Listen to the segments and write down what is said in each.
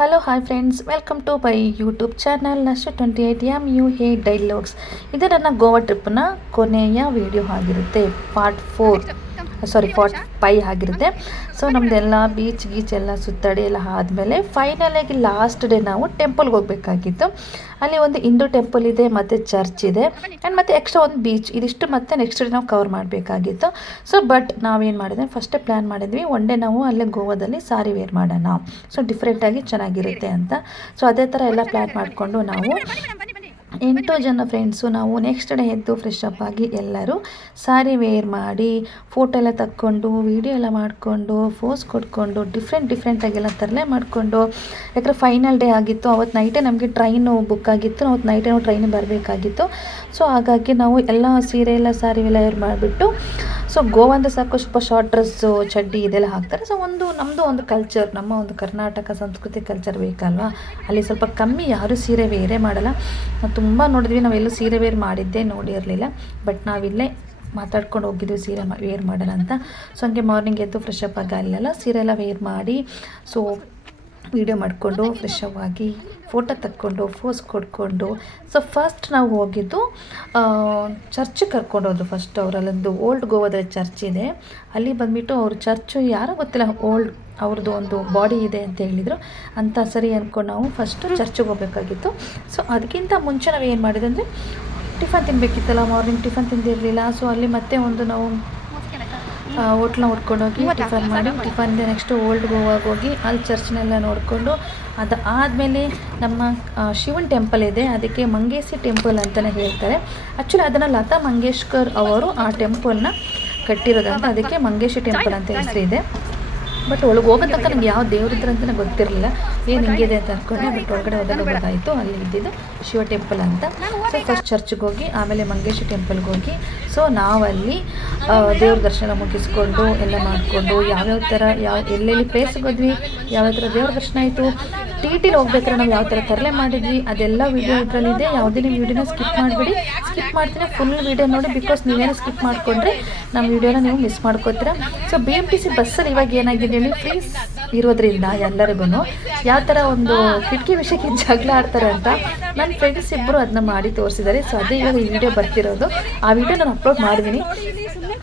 Hello hi friends, welcome to my YouTube channel ನಷ್ಟು 28MUA dialogues. ಇದು ನನ್ನ ಗೋವಾ ಟ್ರಿಪ್ನ ಕೊನೆಯ ವಿಡಿಯೋ ಆಗಿರುತ್ತೆ. ಪಾರ್ಟ್ 5 ಆಗಿರುತ್ತೆ. ಸೊ ನಮ್ಮದೆಲ್ಲ ಬೀಚ್ ಎಲ್ಲ ಸುತ್ತಾಡಿ ಎಲ್ಲ ಆದಮೇಲೆ ಫೈನಲಾಗಿ ಲಾಸ್ಟ್ ಡೇ ನಾವು ಟೆಂಪಲ್ಗೆ ಹೋಗಬೇಕಾಗಿತ್ತು. ಅಲ್ಲಿ ಒಂದು ಹಿಂದೂ ಟೆಂಪಲ್ ಇದೆ ಮತ್ತು ಚರ್ಚ್ ಇದೆ ಆ್ಯಂಡ್ ಮತ್ತು ಎಕ್ಸ್ಟ್ರಾ ಒಂದು ಬೀಚ್, ಇದಿಷ್ಟು ಮತ್ತೆ ನೆಕ್ಸ್ಟ್ ಡೇ ನಾವು ಕವರ್ ಮಾಡಬೇಕಾಗಿತ್ತು. ಸೊ ಬಟ್ ನಾವೇನು ಮಾಡಿದ್ವಿ, ಫಸ್ಟೇ ಪ್ಲ್ಯಾನ್ ಮಾಡಿದ್ವಿ ಒನ್ ಡೇ ನಾವು ಅಲ್ಲೇ ಗೋವಾದಲ್ಲಿ ಸಾರಿ ವೇರ್ ಮಾಡೋಣ, ಸೊ ಡಿಫ್ರೆಂಟಾಗಿ ಚೆನ್ನಾಗಿರುತ್ತೆ ಅಂತ. ಸೊ ಅದೇ ಥರ ಎಲ್ಲ ಪ್ಲ್ಯಾನ್ ಮಾಡಿಕೊಂಡು ನಾವು 8 ಜನ ಫ್ರೆಂಡ್ಸು ನಾವು ನೆಕ್ಸ್ಟ್ ಡೇ ಎದ್ದು ಫ್ರೆಶ್ ಅಪ್ ಆಗಿ ಎಲ್ಲರೂ ಸಾರಿ ವೇರ್ ಮಾಡಿ ಫೋಟೋ ಎಲ್ಲ ತಕ್ಕೊಂಡು ವೀಡಿಯೋ ಎಲ್ಲ ಮಾಡಿಕೊಂಡು ಫೋಸ್ ಕೊಟ್ಕೊಂಡು ಡಿಫ್ರೆಂಟಾಗೆಲ್ಲ ತರಲೆ ಮಾಡಿಕೊಂಡು, ಯಾಕಂದರೆ ಫೈನಲ್ ಡೇ ಆಗಿತ್ತು. ಅವತ್ತು ನೈಟೇ ನಮಗೆ ಟ್ರೈನು ಬುಕ್ ಆಗಿತ್ತು, ಅವತ್ತು ನೈಟೇ ನಾವು ಟ್ರೈನಿಗೆ ಬರಬೇಕಾಗಿತ್ತು. ಸೊ ಹಾಗಾಗಿ ನಾವು ಎಲ್ಲ ಸೀರೆ ಎಲ್ಲ ಸಾರಿ ಎಲ್ಲ ವೇರ್ ಮಾಡಿಬಿಟ್ಟು, ಸೊ ಗೋವಾ ಅಂದರೆ ಸಾಕು ಸ್ವಲ್ಪ ಶಾರ್ಟ್ ಡ್ರೆಸ್ಸು ಚಡ್ಡಿ ಇದೆಲ್ಲ ಹಾಕ್ತಾರೆ. ಸೊ ನಮ್ಮದು ಒಂದು ಕಲ್ಚರ್, ನಮ್ಮ ಒಂದು ಕರ್ನಾಟಕ ಸಂಸ್ಕೃತಿ ಕಲ್ಚರ್ ಬೇಕಲ್ವಾ. ಅಲ್ಲಿ ಸ್ವಲ್ಪ ಕಮ್ಮಿ ಯಾರೂ ಸೀರೆ ವೇರೇ ಮಾಡಲ್ಲ. ನಾವು ತುಂಬ ನೋಡಿದ್ವಿ, ನಾವೆಲ್ಲೂ ಸೀರೆ ವೇರ್ ಮಾಡಿದ್ದೇ ನೋಡಿರಲಿಲ್ಲ. ಬಟ್ ನಾವಿಲ್ಲೇ ಮಾತಾಡ್ಕೊಂಡು ಹೋಗಿದ್ವಿ ಸೀರೆ ವೇರ್ ಮಾಡೋಣ ಅಂತ. ಸೊ ಹಂಗೆ ಮಾರ್ನಿಂಗ್ ಎದ್ದು ಫ್ರೆಶ್ ಅಪ್ ಆಗಿ ಅಲ್ಲೆಲ್ಲ ಸೀರೆ ಎಲ್ಲ ವೇರ್ ಮಾಡಿ, ಸೊ ವೀಡಿಯೋ ಮಾಡಿಕೊಂಡು ಫ್ರೆಶ್ ಅಪ್ ಆಗಿ ಫೋಟೋ ತಕ್ಕೊಂಡು ಫೋಸ್ ಕೊಡ್ಕೊಂಡು, ಸೊ ಫಸ್ಟ್ ನಾವು ಹೋಗಿದ್ದು ಚರ್ಚಿಗೆ ಕರ್ಕೊಂಡೋದ್ರು. ಫಸ್ಟ್ ಅವರಲ್ಲೊಂದು ಓಲ್ಡ್ ಗೋವಾದಲ್ಲಿ ಚರ್ಚ್ ಇದೆ, ಅಲ್ಲಿ ಬಂದುಬಿಟ್ಟು ಅವ್ರ ಚರ್ಚು ಯಾರೋ ಗೊತ್ತಿಲ್ಲ, ಅವ್ರದ್ದು ಒಂದು ಬಾಡಿ ಇದೆ ಅಂತ ಹೇಳಿದರು ಅಂತ. ಸರಿ ಅಂದ್ಕೊಂಡು ನಾವು ಫಸ್ಟು ಚರ್ಚಿಗೆ ಹೋಗಬೇಕಾಗಿತ್ತು. ಸೊ ಅದಕ್ಕಿಂತ ಮುಂಚೆ ನಾವು ಏನು ಮಾಡಿದೆ ಅಂದರೆ ಟಿಫನ್ ತಿನ್ನಬೇಕಿತ್ತಲ್ಲ, ಮಾರ್ನಿಂಗ್ ಟಿಫನ್ ತಿಂದಿರಲಿಲ್ಲ. ಸೊ ಅಲ್ಲಿ ಮತ್ತೆ ಒಂದು ನಾವು ಹೋಟ್ಲನ್ನ ಹುಡ್ಕೊಂಡೋಗಿ ಟಿಫನ್ ಮಾಡಿ, ಟಿಫನ್ಗೆ ನೆಕ್ಸ್ಟು ಓಲ್ಡ್ ಗೋವಾಗೆ ಹೋಗಿ ಅಲ್ಲಿ ಚರ್ಚ್ನೆಲ್ಲ ನೋಡಿಕೊಂಡು, ಅದು ಆದಮೇಲೆ ನಮ್ಮ ಶಿವನ ಟೆಂಪಲ್ ಇದೆ, ಅದಕ್ಕೆ ಮಂಗೇಶಿ ಟೆಂಪಲ್ ಅಂತಲೇ ಹೇಳ್ತಾರೆ. ಆ್ಯಕ್ಚುಲಿ ಅದನ್ನು ಲತಾ ಮಂಗೇಶ್ಕರ್ ಅವರು ಆ ಟೆಂಪಲ್ನ ಕಟ್ಟಿರೋದಂತ, ಅದಕ್ಕೆ ಮಂಗೇಶಿ ಟೆಂಪಲ್ ಅಂತ ಹೆಸರಿದೆ. ಬಟ್ ಒಳಗೆ ಹೋಗೋ ತನಕ ನನಗೆ ಯಾವ ದೇವ್ರಿದ್ರು ಅಂತ ಗೊತ್ತಿರಲಿಲ್ಲ, ಏನು ಹಿಂಗಿದೆ ಅಂತ ಅಂದ್ಕೊಂಡೆ. ಬಟ್ ಒಳಗಡೆ ಹೋದಾಗ ಗೊತ್ತಾಯಿತು ಅಲ್ಲಿ ಇದ್ದಿದ್ದು ಶಿವ ಟೆಂಪಲ್ ಅಂತ. ಸೊ ಫಸ್ಟ್ ಚರ್ಚ್ಗೆ ಹೋಗಿ ಆಮೇಲೆ ಮಂಗೇಶಿ ಟೆಂಪಲ್ಗೆ ಹೋಗಿ, ಸೊ ನಾವಲ್ಲಿ ದೇವ್ರ ದರ್ಶನ ಮುಗಿಸ್ಕೊಂಡು ಎಲ್ಲ ಮಾಡಿಕೊಂಡು ಯಾವ್ಯಾವ ಥರ ಎಲ್ಲೆಲ್ಲಿ ಪ್ಲೇಸ್ಗೆ ಹೋದ್ವಿ, ಯಾವ್ಯಾವ ಥರ ದೇವ್ರ ದರ್ಶನ ಆಯಿತು, ಟಿಲಿ ಹೋಗ್ಬೇಕಾದ್ರೆ ನಾವು ಯಾವ ಥರ ತರಲೆ ಮಾಡಿದ್ವಿ ಅದೆಲ್ಲ ವೀಡಿಯೋ ಇದರಲ್ಲಿದೆ. ಯಾವುದೇ ನೀವು ವೀಡಿಯೋನ ಸ್ಕಿಪ್ ಮಾಡಿಬಿಡಿ, ಸ್ಕಿಪ್ ಮಾಡ್ತೀನಿ ಫುಲ್ ವೀಡಿಯೋ ನೋಡಿ. ಬಿಕಾಸ್ ನೀವೇನೋ ಸ್ಕಿಪ್ ಮಾಡಿಕೊಂಡ್ರೆ ನಮ್ಮ ವೀಡಿಯೋನ ನೀವು ಮಿಸ್ ಮಾಡ್ಕೋತೀರ. ಸೊ BMTC ಬಸ್ಸಲ್ಲಿ ಇವಾಗ ಏನಾಗಿದೆ ಹೇಳಿ, ಫ್ರೀಸ್ ಇರೋದ್ರಿಂದ ಎಲ್ಲರಿಗೂ ಯಾವ ಥರ ಒಂದು ಕಿಟಕಿ ವಿಷಯಕ್ಕೆ ಜಗಳ ಆಡ್ತಾರೆ ಅಂತ ನನ್ನ ಫ್ರೆಂಡ್ಸ್ ಇಬ್ಬರು ಅದನ್ನ ಮಾಡಿ ತೋರಿಸಿದ್ದಾರೆ. ಸೊ ಅದೇ ಇವಾಗ ಈ ವಿಡಿಯೋ ಬರ್ತಿರೋದು, ಆ ವಿಡಿಯೋ ನಾನು ಅಪ್ಲೋಡ್ ಮಾಡಿದ್ದೀನಿ.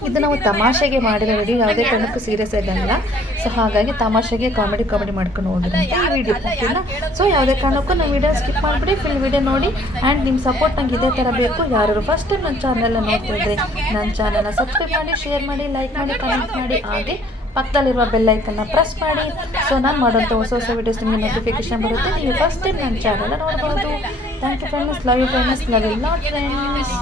ಇದು ನಾವು ತಮಾಷೆಗೆ ಮಾಡಿರೋ ವಿಡಿಯೋ, ಯಾವುದೇ ಕಾರಣಕ್ಕೂ ಸೀರಿಯಸ್ ಆಗಲ್ಲ. ಸೊ ಹಾಗಾಗಿ ತಮಾಷೆಗೆ ಕಾಮಿಡಿ ಮಾಡ್ಕೊಂಡು ಹೋಗಿರೋ ಈ ವಿಡಿಯೋ ಓಕೆನಾ. ಸೊ ಯಾವುದೇ ಕಾರಣಕ್ಕೂ ನಾವು ವಿಡಿಯೋ ಸ್ಕಿಪ್ ಮಾಡಿಬಿಡಿ, ಫುಲ್ ವಿಡಿಯೋ ನೋಡಿ. ಆ್ಯಂಡ್ ನಿಮ್ಮ ಸಪೋರ್ಟ್ ನಂಗೆ ಇದೇ ಥರ ಬೇಕು. ಯಾರು ಫಸ್ಟ್ ಟೈಮ್ ನನ್ನ ಚಾನಲ್ನ ನೋಡ್ತಾ ಇದ್ದರೆ ನನ್ನ ಚಾನಲ್ನ ಸಬ್ಸ್ಕ್ರೈಬ್ ಮಾಡಿ, ಶೇರ್ ಮಾಡಿ, ಲೈಕ್ ಮಾಡಿ, ಕಮೆಂಟ್ ಮಾಡಿ, ಹಾಗೆ ಪಕ್ಕದಲ್ಲಿರುವ ಬೆಲ್ ಐಕನ್ನ ಪ್ರೆಸ್ ಮಾಡಿ. ಸೊ ನಾನು ಮಾಡೋಂಥ ಹೊಸ ವಿಡಿಯೋಸ್ ನಿಮಗೆ ನೋಟಿಫಿಕೇಶನ್ ಬರುತ್ತೆ, ನೀವು ಫಸ್ಟ್ ಟೈಮ್ ನನ್ನ ಚಾನಲ್ನ ನೋಡ್ಬೋದು. Thank you friends, love you friends, love you lot friends.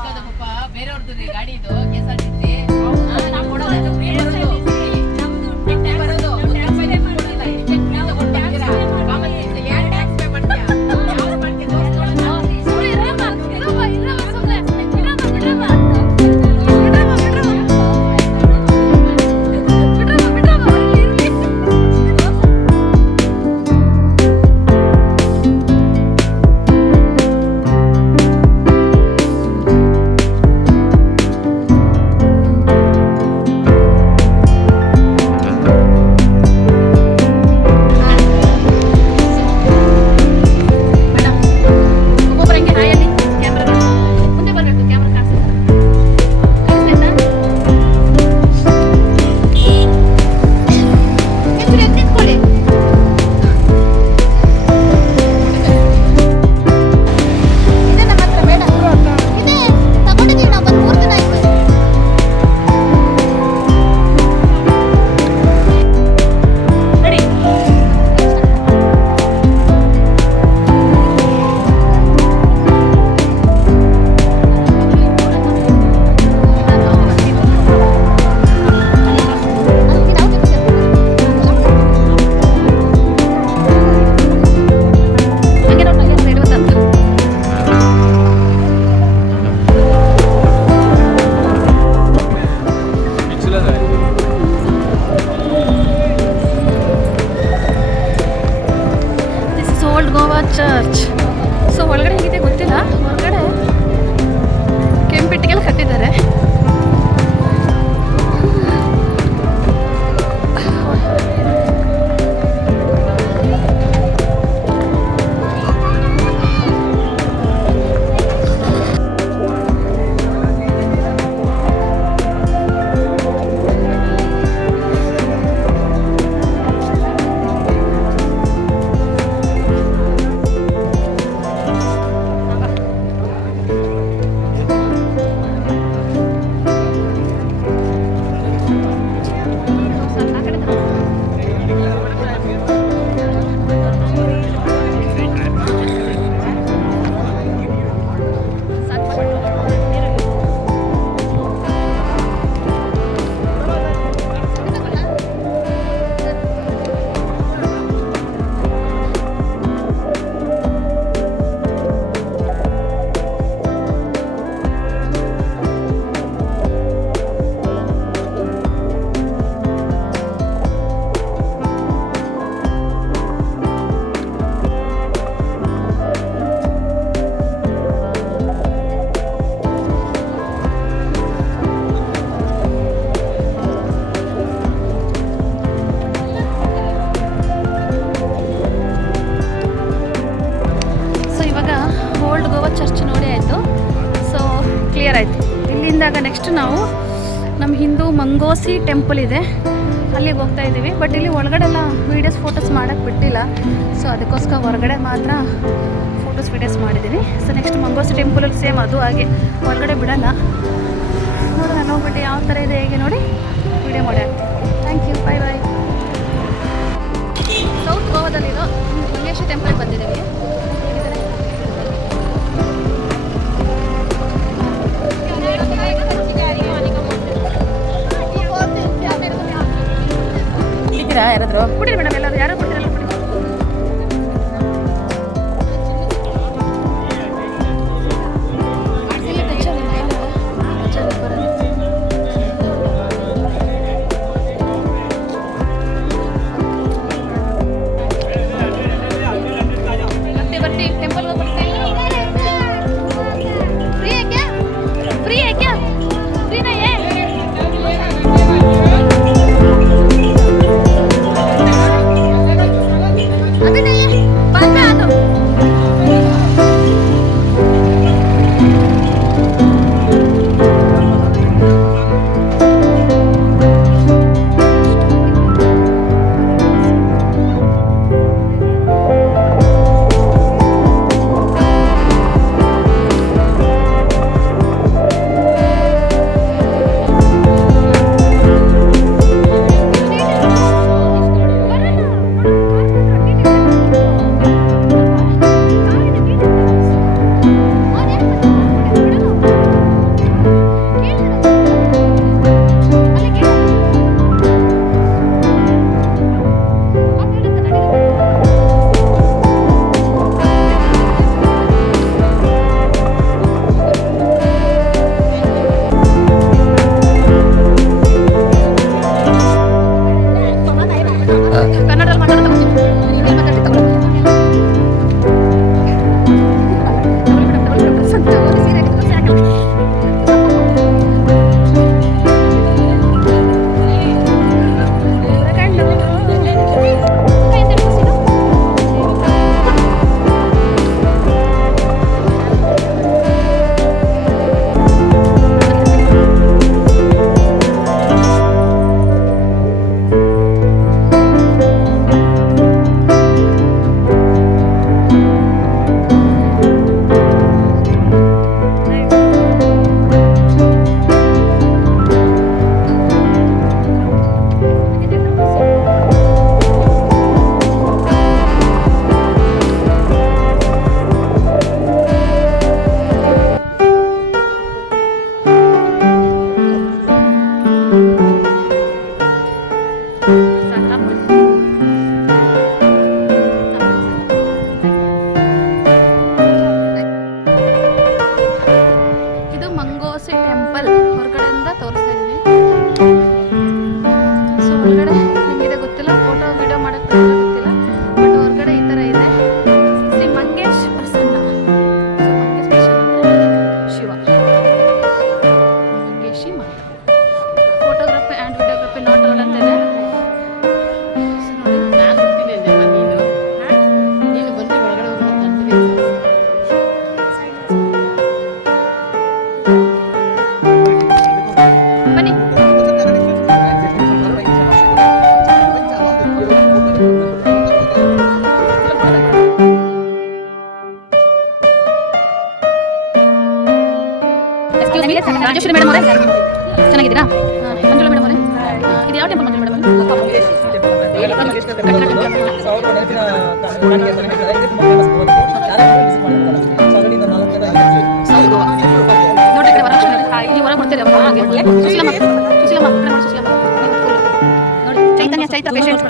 Church. So ಒಳಗಡೆ ಹೇಗಿದೆ ಗೊತ್ತಿಲ್ಲ, ಹೊರಗಡೆ ಕೆಂಪಿಟ್ಟಿಗೆಲ್ಲ ಕಟ್ಟಿದ್ದಾರೆ. ಇಲ್ಲಿಂದಾಗ ನೆಕ್ಸ್ಟ್ ನಾವು ನಮ್ಮ ಹಿಂದೂ ಮಂಗೋಸಿ ಟೆಂಪಲ್ ಇದೆ, ಅಲ್ಲಿಗೆ ಹೋಗ್ತಾ ಇದ್ದೀವಿ. ಬಟ್ ಇಲ್ಲಿ ಒಳಗಡೆ ಎಲ್ಲ ವೀಡಿಯೋಸ್ ಫೋಟೋಸ್ ಮಾಡೋಕ್ಕೆ ಬಿಟ್ಟಿಲ್ಲ, ಸೊ ಅದಕ್ಕೋಸ್ಕರ ಹೊರಗಡೆ ಮಾತ್ರ ಫೋಟೋಸ್ ವೀಡಿಯೋಸ್ ಮಾಡಿದ್ದೀನಿ. ಸೊ ನೆಕ್ಸ್ಟ್ ಮಂಗೋಸಿ ಟೆಂಪಲಲ್ಲಿ ಸೇಮ್ ಅದು ಹಾಗೆ ಹೊರಗಡೆ ಬಿಡೋಲ್ಲ. ನೋಡೋಣ, ನೋಡ್ಬಿಟ್ಟು ಯಾವ ಥರ ಇದೆ ಹೇಗೆ ನೋಡಿ ವೀಡಿಯೋ ಮಾಡಿ ಹಾಕ್ತೀನಿ. Thank you, bye bye. South ಗೋವಾದಲ್ಲಿರೋ ಮಂಗೇಶ್ವರಿ ಟೆಂಪಲ್ಗೆ ಬಂದಿದ್ದೀವಿ. ಯಾರಾದರೂ ಕುಡೀರಿ ಮೇಡಮ್, ಎಲ್ಲರೂ ಯಾರು ಕೊಡ್ತೀರಲ್ಲ ಕುಡಿ. ಬರ್ತಿ ಟೆಂಪಲ್ ಬರ್ತಿ. ಫ್ರೀ है क्या? फ्री है क्या? फ्री नहीं है? अभी नहीं है, बाद में आ दो. ರಾಜೇಶ್ವರಿ ಮೇಡಮ್ ಅವರೇ ಚೆನ್ನಾಗಿದ್ದೀರಾ? ಮಂಜುಳಾ ಮೇಡಮ್ ಅವರೇ, ಇದು ಯಾವ ಟೆಂಪಲ್ ಮಂಜುಳಾ ಮೇಡಮ್? ನೋಡಿ ವರಲಕ್ಷ್ಮಿ ನೀವು ಹೊರಗೆ ಕೊಡ್ತೀರಿ ನೋಡಿ ಚೈತನ್ಯ ಚೈತ್ರ ಪೇಷಂಟ್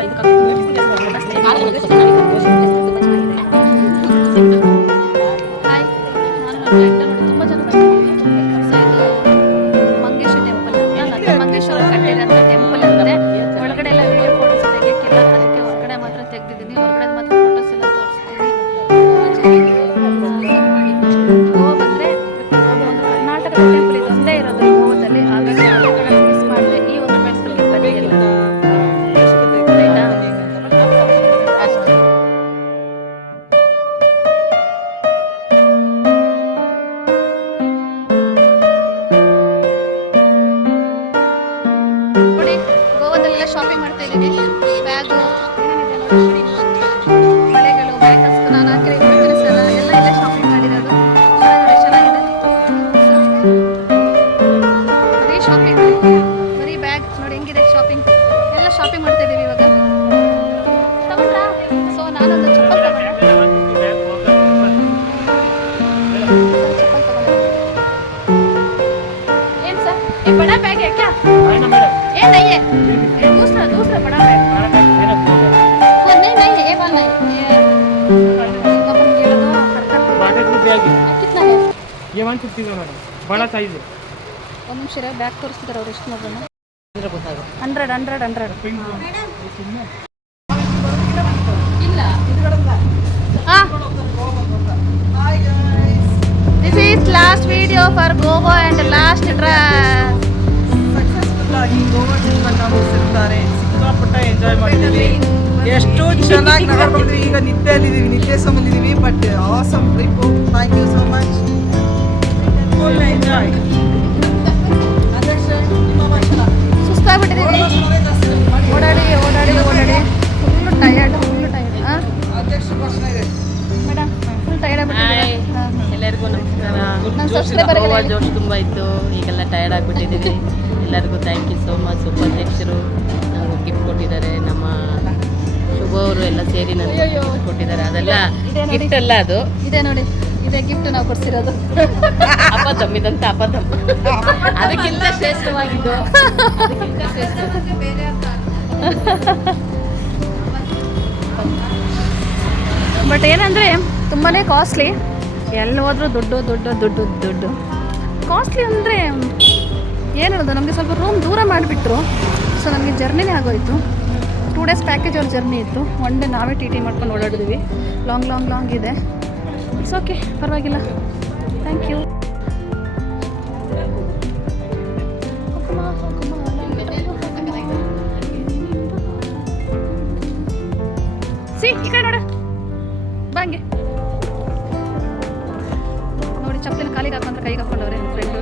ಕೊಡ್ತೀವಿ ಮೇಡಮ್, ಬಡ ಸೈಜ್. ಒಂದು ನಿಮಿಷ ಬ್ಯಾಗ್ ತೋರಿಸ್ತಿದ್ದಾರೆ ಅವ್ರು ಎಷ್ಟು ನೋಡೋಣ. ಗೊತ್ತಾಗುತ್ತೆ 100 This is last video for Goa and last dress. Successful ಆಗಿ ಗೋವಾ ಟ್ರಿಪ್ಪನ್ನು ಮುಗಿಸಿರ್ತಾರೆ. ಸಿಕ್ಕಾಪಟ್ಟ ಎಂಜಾಯ್ ಮಾಡಿದ್ದೀವಿ, ಎಷ್ಟು ಚೆನ್ನಾಗಿ ನಡ್ಕೊಂಡಿದ್ವಿ. ಈಗ ನಿದ್ದೆಯಲ್ಲಿದ್ದೀವಿ, ನಿದ್ದೆ ಸಂಬಂಧಿದ್ದೀವಿ. But awesome trip. Thank you so much, full enjoy. ಸುಸ್ತಾಗ್ಬಿಟ್ಟಿದ್ದೀವಿ, ಓಡಾಡಿ ಫುಲ್ ಟಯರ್ಡ್ ಅಧ್ಯಕ್ಷ ಭಾಷಣ ಇದೆ ಮೇಡಮ್, ಫುಲ್ ಟಯರ್ಡ್ ಆಗ್ಬಿಟ್ಟಿದ್ದೀವಿ. ಎಲ್ಲರಿಗೂ ನಮಸ್ಕಾರ. ನನ್ನ ಸಬ್ಸ್ಕ್ರೈಬರ್ ಗೋವಾ ಜೋಶ್ ತುಂಬ ಇತ್ತು, ಈಗೆಲ್ಲ ಟಯರ್ಡ್ ಆಗಿಬಿಟ್ಟಿದ್ದೀವಿ. ಎಲ್ಲರಿಗೂ ಥ್ಯಾಂಕ್ ಯು ಸೋ ಮಚ್. ಉಪಾಧ್ಯಕ್ಷರು ನನಗೆ ಗಿಫ್ಟ್ ಕೊಟ್ಟಿದ್ದಾರೆ, ನಮ್ಮ ಶುಭ ಅವರು ಎಲ್ಲ ಸೇರಿ ನನಗೆ ಗಿಫ್ಟ್ ಕೊಟ್ಟಿದ್ದಾರೆ. ಅದೆಲ್ಲ ಗಿಫ್ಟ್ ಅಲ್ಲ, ಅದು ಇದೆ ನೋಡಿ, ಇದೇ ಗಿಫ್ಟ್ ನಾವು ಕೊಡ್ಸಿರೋದು. ಅಪಧಮ್, ಇದಂತ ಅಪಧಮ್. ಅದಕ್ಕಿಂತ ಶ್ರೇಷ್ಠವಾಗಿದ್ದು, ಬಟ್ ಏನಂದರೆ ತುಂಬಾ ಕಾಸ್ಟ್ಲಿ. ಎಲ್ಲಿ ಹೋದ್ರೂ ದುಡ್ಡು ಕಾಸ್ಟ್ಲಿ. ಅಂದರೆ ಏನು ಹೇಳೋದು, ನಮಗೆ ಸ್ವಲ್ಪ ರೂಮ್ ದೂರ ಮಾಡಿಬಿಟ್ರು. ಸೊ ನಮಗೆ ಜರ್ನಿನೇ ಆಗೋಯಿತು. 2 days ಪ್ಯಾಕೇಜ್ ಅವ್ರ ಜರ್ನಿ ಇತ್ತು. 1 day ನಾವೇ ಟಿ ಮಾಡ್ಕೊಂಡು ಓಡಾಡಿದ್ವಿ. ಲಾಂಗ್ ಇದೆ. ಇಟ್ಸ್ ಓಕೆ, ಪರವಾಗಿಲ್ಲ. Thank you. ಈ ಕಡೆ ನೋಡ ಬಾಂಗೆ ನೋಡಿ, ಚಪ್ಪಲಿನ ಕಾಲಿಗೆ ಹಾಕೊಂಡ್ರೆ ಕೈಗೆ ಹಾಕೊಂಡವ್ರೆ ನನ್ನ ಫ್ರೆಂಡು.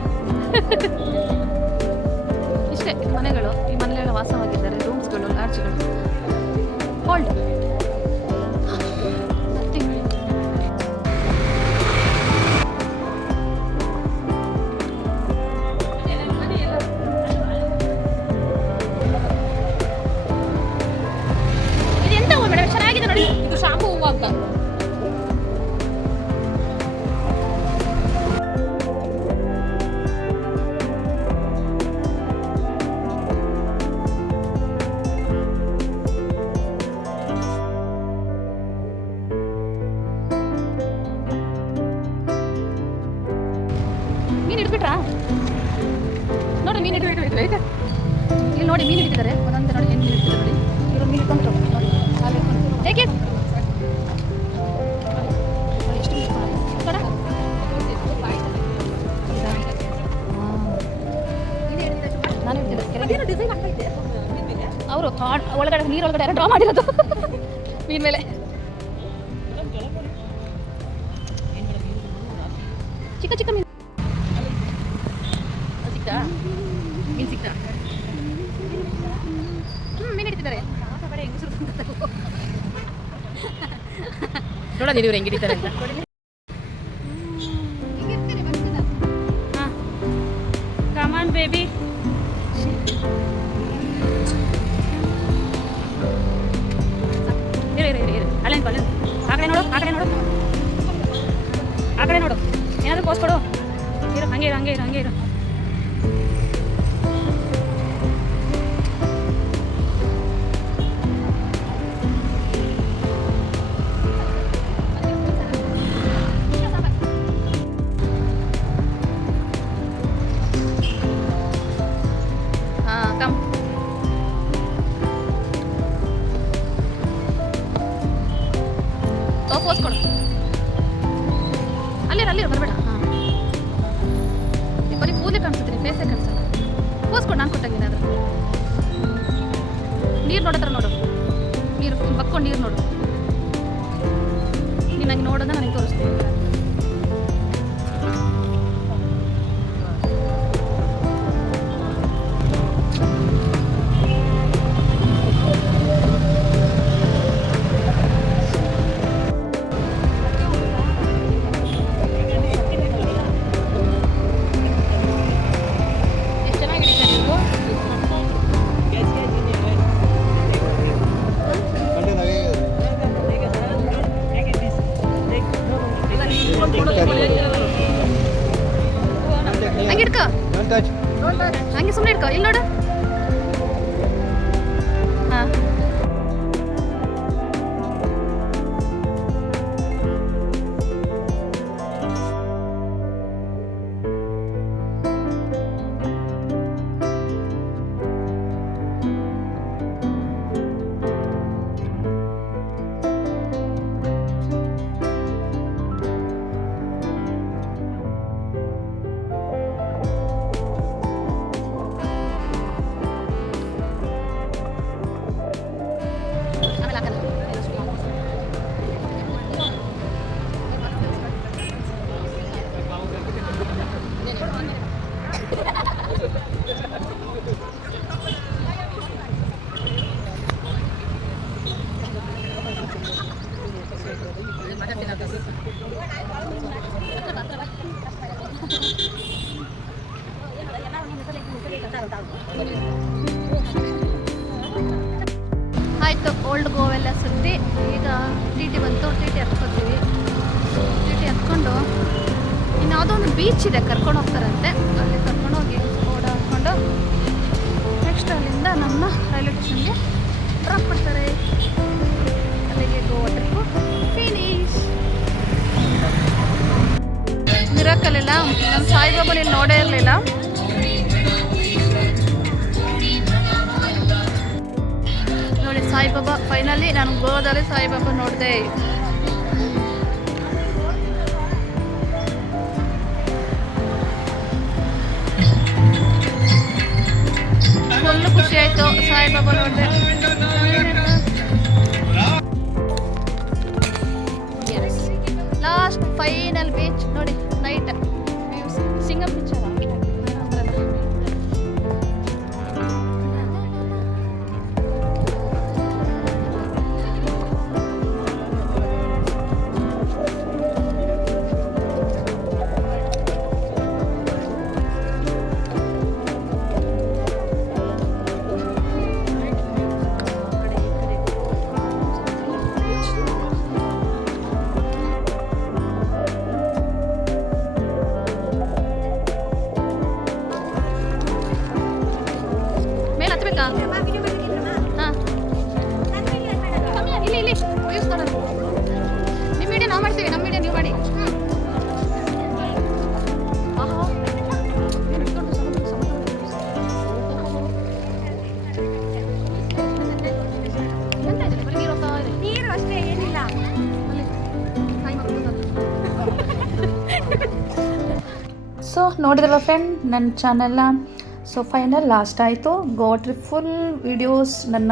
ಇಷ್ಟೇ ಇದು ಮನೆಗಳು. ಈ ಮನೆಯಲ್ಲೆಲ್ಲ ವಾಸವಾಗಿದ್ದಾರೆ. ರೂಮ್ಸ್ಗಳು, ಲಾಡ್ಜ್ಗಳು. ಹೋಲ್ಡ್ ಇದೆಂತ ಹೂವು ಮೇಡಮ್, ಚೆನ್ನಾಗಿದೆ ನೋಡಿ. ಇದು ಶಾಂಪು ಹೂವು ಅಂತ. ಮೀನು ಹಿಡಿದ್ಬಿಟ್ರಾ ನೋಡಿ, ಮೀನು ಹಿಡಿದು ಇಲ್ಲಿ ನೋಡಿ, ಮೀನು ಹಿಡಿದಿದ್ದಾರೆ ಒಂದೊಂದು. ನೋಡಿ ಏನು ಮೀನು ಹಿಡಿದಿದ್ದಾರೆ ನೋಡಿ. ಇವರು ಮೀನು ಇಟ್ಕೊಂಡ್ರು ನೋಡಿ, ಹಾಗೆ ಹೇಗೆ ಎಷ್ಟು ನಾನು ಹಿಡ್ತಿದ್ದೆ. ಅವರು ಒಳಗಡೆ ನೀರೊಳಗಡೆ ಯಾರೋ ಡ್ರಾ ಮಾಡಿರೋದು ಮೀನ್ ಮೇಲೆ. ಚಿಕ್ಕ ಮೀನು ಸಿಗ್ತಾ ಮೀನು ಹಿಡಿತಿದ್ದಾರೆ. ನೋಡ ನೀವು ಇವ್ರು ಹೆಂಗೆ ಹಿಡಿತಾರೆ ಅಂತ. ಹಾಂ, ಕಮಾನ್ ಬೇಬಿ. ಇರು ಅಲ್ಲೇ ಆ ಕಡೆ ನೋಡು, ಆ ಕಡೆ ನೋಡು. ಏನಾದರೂ ಪೋಸ್ಟ್ ಕೊಡು. ಇರು, ಹಂಗೆ ಇರು. ಕಮ್ ಪೋಸ್ ಕೊಡು. ಅಲ್ಲಿ ಬರಬೇಡ. ಹಾಂ, ಬರೀ ಕೂದಲೇ ಕಾಣಿಸುತ್ತೆ, ಫೇಸೇ ಕಾಣಿಸಲ್ಲ. ಪೋಸ್ ಕೊಡು, ನಾನು ಕೊಟ್ಟಂಗೆ. ಏನಾದರೂ ನೀರು ನೋಡತ್ರ ನೋಡು, ನೀರು ಬಕ್ಕೊಂಡು ನೀರು ನೋಡು. ನೀನು ನಂಗೆ ನೋಡೋದ ನನಗೆ ತೋರಿಸ್ತೀನಿ. ಹಂಗೆ ಇಡ್ಕೊ, ಹಂಗೆ ಸುಮ್ಮನೆ ಇಡ್ಕೊ. ಇಲ್ಲಿ ನೋಡು. ಹಾಂ, ಆಯಿತು, ಓಲ್ಡ್ ಗೋವೆಲ್ಲ ಸುತ್ತಿ ಈಗ ಟಿ ಟಿ ಬಂತು. ಟಿ ಟಿ ಹತ್ಕೊತೀವಿ. ಟಿ ಟಿ ಹತ್ಕೊಂಡು ಇನ್ಯಾವುದೋ ಒಂದು ಬೀಚ್ ಇದೆ, ಕರ್ಕೊಂಡು ಹೋಗ್ತಾರಂತೆ. ಅಲ್ಲಿ ಕರ್ಕೊಂಡೋಗಿ ಓಡಾಡ್ಕೊಂಡು ನೆಕ್ಸ್ಟ್ ಅಲ್ಲಿಂದ ನಮ್ಮ ರೈಲ್ವೆ ಸ್ಟೇಷನ್ಗೆ ಡ್ರಾಪ್ ಮಾಡ್ತಾರೆ. ಅಲ್ಲಿಗೆ ಗೋವಾ ಟ್ರಿಪ್ಪು ಫಿನಿಶ್. ಮಿರಾಕಲ್ಲೆಲ್ಲ ನಮ್ಮ ಸಾಯಿಬಾಬಾ ನೀನು ನೋಡೇ ಇರಲಿಲ್ಲ. ನೋಡಿ ಸಾಯಿಬಾಬಾ, ಫೈನಲಿ ನಾನು ಗೋವಾದಲ್ಲಿ ಸಾಯಿಬಾಬಾ ನೋಡಿದೆ. ಫುಲ್ಲು ಖುಷಿ ಆಯಿತು ಸಾಯಿಬಾಬಾ ನೋಡಿದೆ. ಲಾಸ್ಟ್ ಫೈನಲ್ ಬೀಚ್ ನೋಡಿ, ನೈಟ್ ವ್ಯೂಸ್. ಸಿಂಗಮ್ ಬೀಚ್ ಅಲ್ಲ ಮೇಲೆ ಹತ್ಬೇಕಾ? ಹಾಂ, ಇಲ್ಲಿ ಇಲ್ಲಿ ವ್ಯೂಸ್ ನೋಡೋಣ. ನಿಮ್ಮ ವಿಡಿಯೋ ನಾವು ಮಾಡ್ತೀವಿ, ನಮ್ಮ ವಿಡಿಯೋ ನೀವು ಮಾಡಿ. ನೀರು ಅಷ್ಟೇ, ಏನಿಲ್ಲ. ಸೊ ನೋಡಿದ್ರಲ್ಲ ಫ್ರೆಂಡ್ ನನ್ನ ಚಾನಲ್ನ. ಸೊ ಫೈನಲ್ ಲಾಸ್ಟ್ ಆಯಿತು. ಗೋವಾ ಟ್ರಿಪ್ ಫುಲ್ ವೀಡಿಯೋಸ್ ನನ್ನ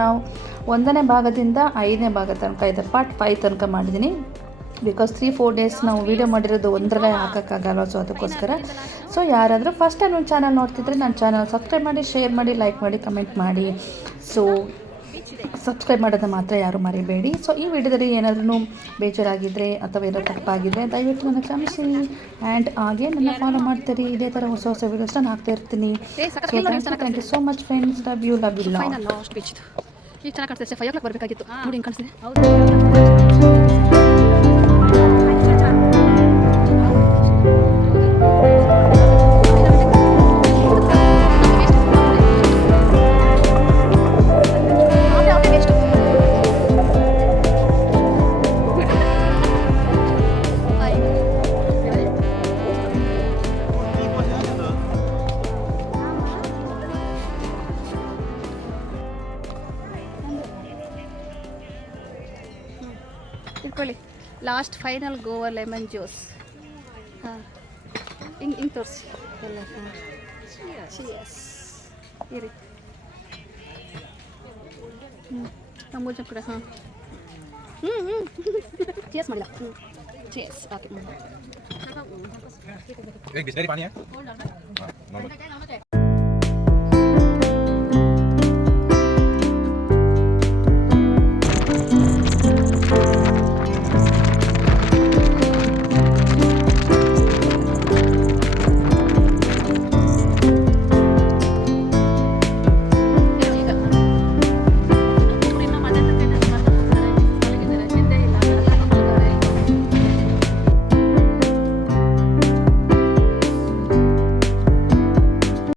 1ನೇ ಭಾಗದಿಂದ 5ನೇ ಭಾಗ ತನಕ ಇದೆ, ಪಾರ್ಟ್ 5 ತನಕ ಮಾಡಿದ್ದೀನಿ. ಬಿಕಾಸ್ 3-4 ಡೇಸ್ ನಾವು ವೀಡಿಯೋ ಮಾಡಿರೋದು ಒಂದರಲ್ಲೇ ಹಾಕೋಕ್ಕಾಗಲ್ಲ. ಸೊ ಅದಕ್ಕೋಸ್ಕರ ಸೊ ಯಾರಾದರೂ ಫಸ್ಟ್ ಟೈಮ್ ನನ್ನ ಚಾನಲ್ ನೋಡ್ತಿದ್ರೆ ನನ್ನ ಚಾನಲ್ ಸಬ್ಸ್ಕ್ರೈಬ್ ಮಾಡಿ, ಶೇರ್ ಮಾಡಿ, ಲೈಕ್ ಮಾಡಿ, ಕಮೆಂಟ್ ಮಾಡಿ. ಸೊ ಸಬ್ಸ್ಕ್ರೈಬ್ ಮಾಡೋದು ಮಾತ್ರ ಯಾರು ಮರಿಬೇಡಿ. ಸೊ ಈ ವಿಡಿಯೋದಲ್ಲಿ ಏನಾದ್ರೂ ಬೇಜಾರಾಗಿದ್ದರೆ ಅಥವಾ ಏನೋ ತಪ್ಪಾಗಿದ್ದರೆ ದಯವಿಟ್ಟು ನನಗೆ ಕ್ಷಮಿಸಿ. ಆ್ಯಂಡ್ ಹಾಗೆ ನನ್ನ ಫಾಲೋ ಮಾಡ್ತೀರಿ. ಇದೇ ಥರ ಹೊಸ ಹೊಸ ವೀಡಿಯೋಸ್ ನಾನು ಹಾಕ್ತಾ ಇರ್ತೀನಿ. So thank you so much friends. Love you final last beach ಈಗ ಚೆನ್ನಾಗಿ ಕಾಣಿಸ್ತಿದೆ. 5 o'clock ಬರಬೇಕಾಗಿತ್ತು. ನೋಡಿ ಹಿಂಗೆ ಕಾಣಿಸ್ತಿದೆ. ಇಟ್ಕೊಳ್ಳಿ. Last final Goa lemon juice. ಹಾಂ, ಹಿಂಗೆ ತೋರಿಸಿ ಎಲ್ಲ. ಚಿಯರ್ಸ್ ಇರಿ. ನಮ್ಮ ಕೂಡ. ಹಾಂ, ಚಿಯರ್ಸ್ ಮಾಡಿಲ್ಲ. ಚಿಯರ್ಸ್. ಓಕೆ. एक बिस्लरी पानी है।